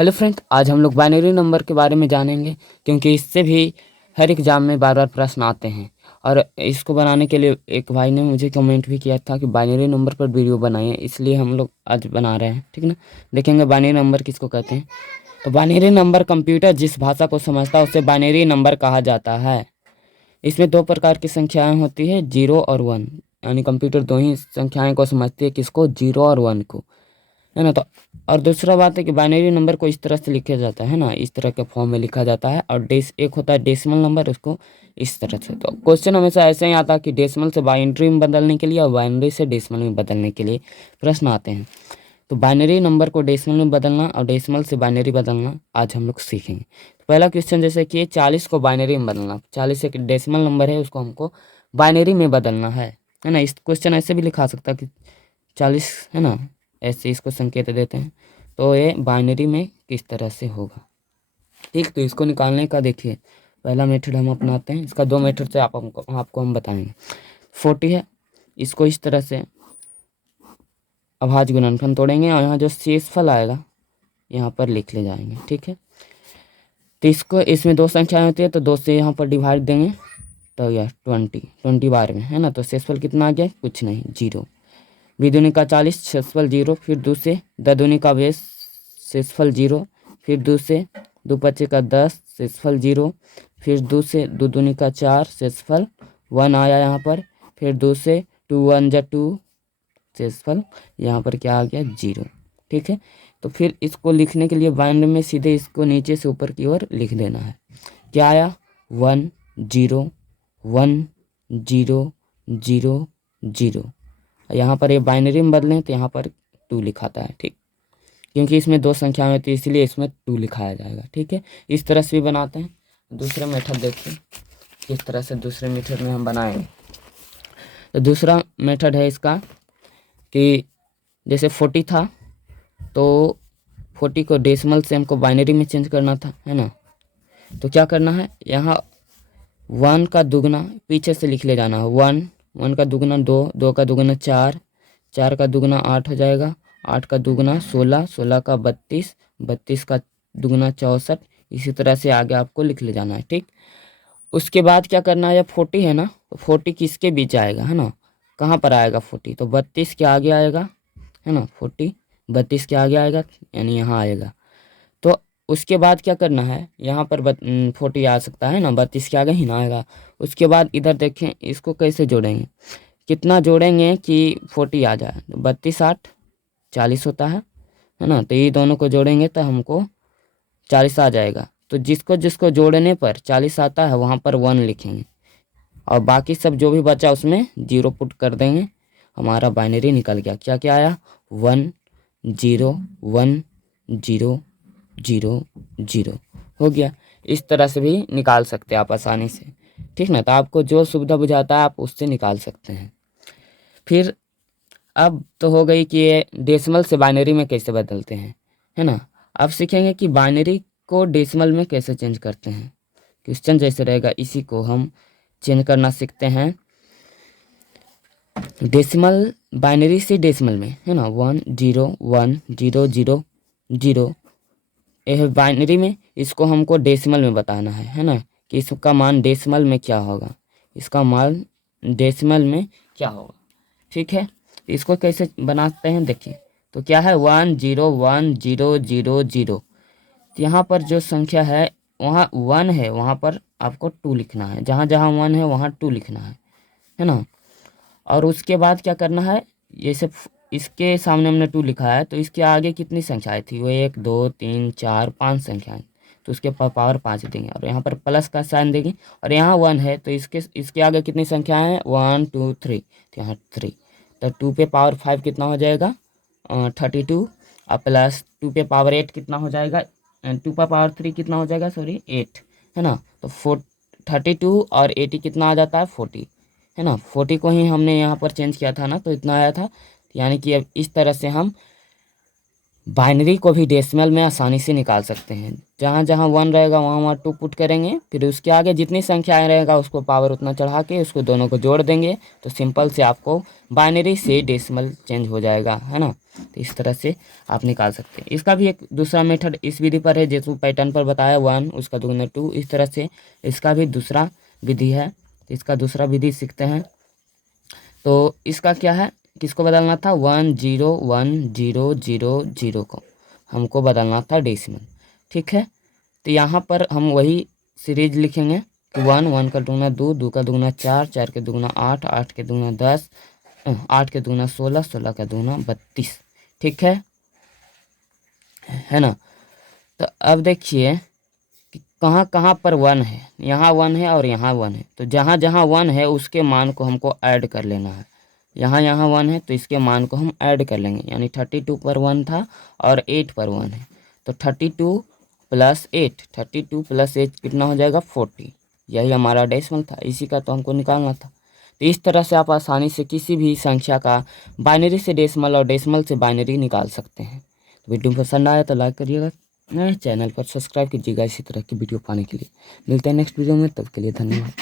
Hello friend, आज हम लोग बाइनरी नंबर के बारे में जानेंगे क्योंकि इससे भी हर एग्जाम में बार बार प्रश्न आते हैं। और इसको बनाने के लिए एक भाई ने मुझे कमेंट भी किया था कि बाइनरी नंबर पर वीडियो बनाइए, इसलिए हम लोग आज बना रहे हैं। ठीक ना, देखेंगे बाइनरी नंबर किसको कहते हैं। तो बाइनरी नंबर कंप्यूटर जिस भाषा को समझता है उसे बाइनरी नंबर कहा जाता है। इसमें दो प्रकार की संख्याएं होती है, 0 और 1। यानी कंप्यूटर दो ही संख्याएं को समझती है, किसको, 0 और 1 को, है ना। तो और दूसरा बात है कि बाइनरी नंबर को इस तरह से लिखा जाता है ना, इस तरह के फॉर्म में लिखा जाता है। और एक होता है डेसिमल नंबर, उसको इस तरह से। तो क्वेश्चन हमेशा ऐसे ही आता है कि डेसिमल से बाइनरी में बदलने के लिए और बाइनरी से डेसिमल में बदलने के लिए प्रश्न आते हैं। तो बाइनरी नंबर को डेसिमल में बदलना और डेसिमल से बाइनरी बदलना आज हम लोग सीखेंगे। तो पहला क्वेश्चन जैसे कि 40 को बाइनरी में बदलना। 40 एक डेसिमल नंबर है, उसको हमको बाइनरी में बदलना है ना। इस क्वेश्चन ऐसे भी लिखा सकता है कि 40, है ना, ऐसे इसको संकेत देते हैं। तो ये बाइनरी में किस तरह से होगा। ठीक, तो इसको निकालने का देखिए पहला मेथड हम अपनाते हैं। इसका दो मेथड से आपको हम बताएंगे। 40 है, इसको इस तरह से अभाज्य गुणनफल तोड़ेंगे और यहाँ जो शेषफल आएगा यहाँ पर लिख ले जाएंगे। ठीक है, तो इसको, इसमें दो संख्याएं होती है तो दो से यहाँ पर डिवाइड देंगे तो यह 20 बार में, है ना। तो शेषफल कितना आ गया, कुछ नहीं, 0। विदुनी का 40, शेषफल 0। फिर दूसरे ददुनी का बेस, शेषफल 0। फिर दूसरे दो पच्चे का 10, शेषफल 0। फिर दूसरे दो दूनी का 4, शेषफल 1 आया यहाँ पर। फिर दूसरे 2 1 जा 2, शेषफल यहाँ पर क्या आ गया, 0। ठीक है, तो फिर इसको लिखने के लिए बाइनरी में सीधे इसको नीचे से ऊपर की ओर लिख देना है। क्या आया, 1 0 1 0 0 0। यहाँ पर ये बाइनरी में बदलें तो यहाँ पर 2 लिखाता है। ठीक, क्योंकि इसमें दो संख्याएं होती है इसलिए इसमें 2 लिखाया जाएगा। ठीक है, इस तरह से भी बनाते हैं। दूसरा मेथड देखिए किस तरह से दूसरे मेथड में हम बनाएंगे। तो दूसरा मेथड है इसका कि जैसे 40 था तो 40 को डेसिमल से हमको बाइनरी में चेंज करना था, है ना। तो क्या करना है, यहाँ 1 का दुगना पीछे से लिख ले जाना है। 1 1 का दुगना 2, 2 का दुगना 4, 4 का दुगना 8 हो जाएगा, 8 का दुगना 16, 16 का 32, 32 का दुगना 64। इसी तरह से आगे आपको लिख ले जाना है। ठीक, उसके बाद क्या करना है, जब 40 है ना, तो 40 किसके बीच आएगा, है ना, कहाँ पर आएगा 40, तो 32 के आगे आएगा, है ना। 40 32 के आगे आएगा, यानी यहाँ आएगा। तो उसके बाद क्या करना है, यहाँ पर 40 आ सकता है ना, 32 के आगे ही ना आएगा। उसके बाद इधर देखें इसको कैसे जोड़ेंगे, कितना जोड़ेंगे कि 40 आ जाए। 32 8 40 होता है ना। तो ये दोनों को जोड़ेंगे तो हमको 40 आ जाएगा। तो जिसको जिसको जोड़ने पर 40 आता है वहाँ पर 1 लिखेंगे और बाकी सब जो भी बचा उसमें 0 पुट कर देंगे। हमारा बाइनरी निकल गया। क्या क्या आया, 1 0 1 0 0 0 हो गया। इस तरह से भी निकाल सकते हैं आप आसानी से। ठीक ना, तो आपको जो सुविधा बुझाता है आप उससे निकाल सकते हैं। फिर अब तो हो गई कि ये डेसिमल से बाइनरी में कैसे बदलते हैं, है ना। अब सीखेंगे कि बाइनरी को डेसिमल में कैसे चेंज करते हैं। क्वेश्चन जैसे रहेगा इसी को हम चेंज करना सीखते हैं। डेसिमल बाइनरी से डेसिमल में, है ना, 1 0 1 0 0 0। यह बाइनरी में, इसको हमको डेसिमल में बताना है ना, कि इसका मान डेसिमल में क्या होगा, इसका मान डेसिमल में क्या होगा। ठीक है, इसको कैसे बनाते हैं देखिए। तो क्या है, 1 0 1 0 0 0। यहाँ पर जो संख्या है वहाँ 1 है, वहाँ पर आपको 2 लिखना है। जहाँ जहाँ 1 है वहाँ 2 लिखना है ना। और उसके बाद क्या करना है, ये सब इसके सामने हमने 2 लिखा है तो इसके आगे कितनी संख्याएं थी, वो 1 2 3 4 5 संख्याएं, तो उसके पावर 5 देंगे और यहाँ पर प्लस का साइन देंगे। और यहाँ 1 है तो इसके आगे कितनी संख्याएं हैं, 1 2 3, तो यहाँ 3। तो 2 पे पावर 5 कितना हो जाएगा, 32। और प्लस 2 पे पावर 8 कितना हो जाएगा, 2 पे पावर 3 कितना हो जाएगा, सॉरी 8, है ना। तो 32 और 80 कितना आ जाता है, 40, है ना। 40 को ही हमने यहाँ पर चेंज किया था ना, तो इतना आया था। यानी कि अब इस तरह से हम बाइनरी को भी डेसिमल में आसानी से निकाल सकते हैं। जहाँ जहाँ 1 रहेगा वहाँ वहाँ 2 पुट करेंगे, फिर उसके आगे जितनी संख्याएं रहेगा उसको पावर उतना चढ़ा के उसको दोनों को जोड़ देंगे, तो सिंपल से आपको बाइनरी से डेसिमल चेंज हो जाएगा, है ना। तो इस तरह से आप निकाल सकते हैं। इसका भी एक दूसरा मेथड इस विधि पर है, जैसे पैटर्न पर बताया 1 उसका दुगुना 2, इस तरह से इसका भी दूसरा विधि है। तो इसका दूसरा विधि सीखते हैं। तो इसका क्या है, किसको बदलना था, 101,000 को हमको बदलना था डेसिमल, ठीक है। तो यहाँ पर हम वही सीरीज लिखेंगे कि 1 का दुगुना 2, 2 का दुगुना 4, 4 के दुगुना 8, 8 के दुगुना 10, 8 के दुगुना 16, 16 का दुगुना 32, ठीक है ना। तो अब देखिए कि कहाँ कहाँ पर 1 है, यहाँ 1 है और यहाँ 1 है, तो जहाँ जहाँ 1 है उसके मान को हमको ऐड कर लेना है। यहाँ 1 है तो इसके मान को हम ऐड कर लेंगे, यानी 32 पर 1 था और 8 पर 1 है, तो 32 + 8, 32 + 8 कितना हो जाएगा 40। यही हमारा डेसिमल था, इसी का तो हमको निकालना था। तो इस तरह से आप आसानी से किसी भी संख्या का बाइनरी से डेसिमल और डेसिमल से बाइनरी निकाल सकते हैं। तो वीडियो पसंद आया तो लाइक करिएगा, चैनल पर सब्सक्राइब कीजिएगा इसी तरह की वीडियो पाने के लिए। मिलते हैं नेक्स्ट वीडियो में, तब के लिए धन्यवाद।